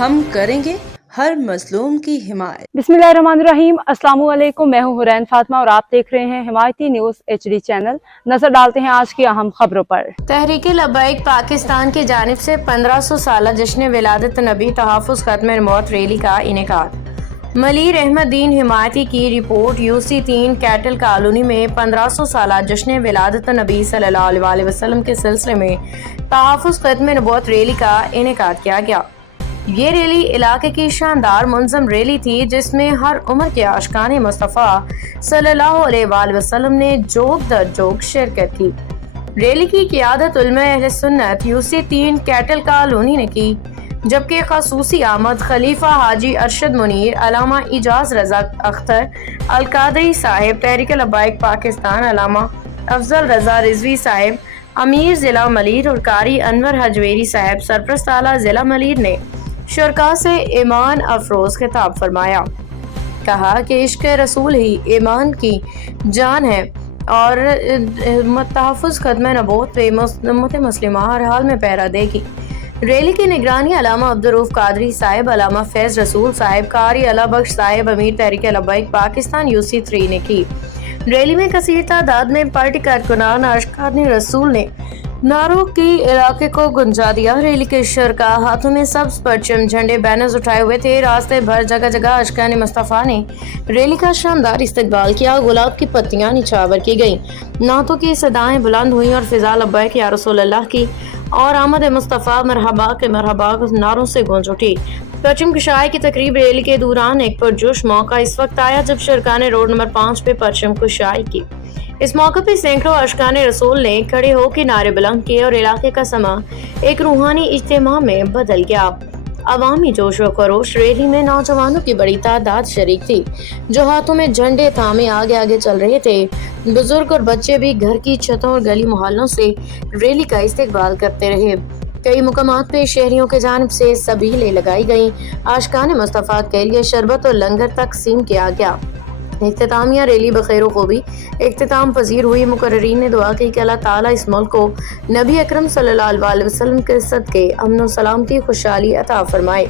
ہم کریں گے ہر مظلوم کی حمایت۔ बिस्मिल्लाहिर्रहमानिर्रहीम। अस्सलाम वालेकुम। मैं हूं हुरैन फातिमा और आप देख रहे हैं हिमायती न्यूज HD चैनल। नजर डालते हैं आज की अहम खबरों पर। तहरीक लब्बैक पाकिस्तान की जानिब से 1500 साला जश्न विलादत नबी तहफ़्फ़ुज़ ख़त्म मौत रैली का इनेकाद। मलीर अहमद दीन हिमायती की रिपोर्ट। UC 3 कैटल कॉलोनी में 1500 साला जश्न विलादत नबी सल्लल्लाहु अलैहि वसल्लम के सिलसिले में तहफ़्फ़ुज़ ख़त्म नबूवत रैली का इनेकाद किया गया। ये रैली इलाके की शानदार मुनज़्ज़म रैली थी जिसमें हर उम्र के आशिकाने मुस्तफ़ा सल्लल्लाहु अलैहि वसल्लम ने जोग दर जोग शिरकत की। रैली की क़ियादत उलमा अहले सुन्नत UC 3 कैटल कॉलोनी ने की, जबकि ख़ुसूसी आमद खलीफा हाजी अरशद मुनीर, अलामा इजाज़ रज़ा अख्तर अल-कादरी साहिब तहरीक लब्बैक पाकिस्तान, अलामा अफजल रज़ा रिजवी साहिब अमीर ज़िला मलीर और कारी अनवर हजवेरी साहिब सरपरस्त आला ज़िला मलीर ने शुरका से ईमान अफरोज़ खिताब फरमाया। कहा कि इश्क रसूल ही ईमान की जान है और तहफ़्फ़ुज़ ख़त्म नबूवत पे उम्मत मुस्लिमा हर हाल में पहरा देगी। रैली की निगरानी अलामा अब्दुर्रऊफ़ कादरी साहिब, अलामा फैज़ रसूल साहिब, कारी अला बख्श साहिब अमीर तहरीक लब्बैक पाकिस्तान UC 3 ने की। रैली में कसीर तादाद में पार्टी कारकुनान आशिकाने रसूल ने नारों की इलाके को गुंजा दिया। रैली के शुरका हाथों में सब्ज परचम झंडे बैनर्स उठाए हुए थे। रास्ते भर जगह जगह आशिकाने मुस्तफ़ा ने रैली का शानदार इस्तकबाल किया। गुलाब की पत्तियां निछावर की गईं, नातों की सदाएं बुलंद हुई और फिजा लब्बैक या रसूल अल्लाह की और आमद मुस्तफ़ा मरहबा के मरहबा नारों से गूंज उठी। परचम कुशाई की तकरीब रैली के दौरान एक पुरजोश मौका इस वक्त आया जब शुरका ने रोड नंबर 5 पे परचम कुशाई की। इस मौके पर सैकड़ों आशिकाने रसूल ने खड़े होकर नारे बुलंद किए और इलाके का समा एक रूहानी इज्तिमा में बदल गया। अवामी जोश व खरोश। रैली में नौजवानों की बड़ी तादाद शरीक थी जो हाथों में झंडे थामे आगे आगे चल रहे थे। बुजुर्ग और बच्चे भी घर की छतों और गली मोहल्लों से रैली का इस्तकबाल करते रहे। कई मुकामात पे शहरियों के जानिब से सबीलें लगाई गईं। आशिकाने मुस्तफ़ा के लिए शरबत और लंगर तकसीम किया गया। इख्तितामिया रैली बखैर खूबी इख्तिताम पजीर हुई। मुकर्रीन ने दुआ की कि अल्लाह ताला इस मुल्क को नबी अकरम सल्लल्लाहु अलैहि वसल्लम के सदके अमन सलामती खुशहाली अता फरमाए।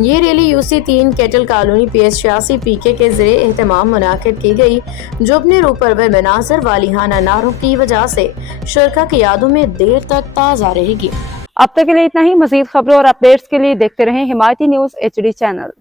ये rally UC 3 cattle colony PS 86 PK के ज़रिए एहतमाम मुनाकिद की गई, जो अपने रूपरवर मनाज़र वालिहाना नारों की वजह से शुरका की यादों में देर तक ताज़ा रहेगी। अब तक के लिए इतना ही। मज़ीद खबरों और अपडेट्स के लिए देखते रहें हिमायती न्यूज HD चैनल।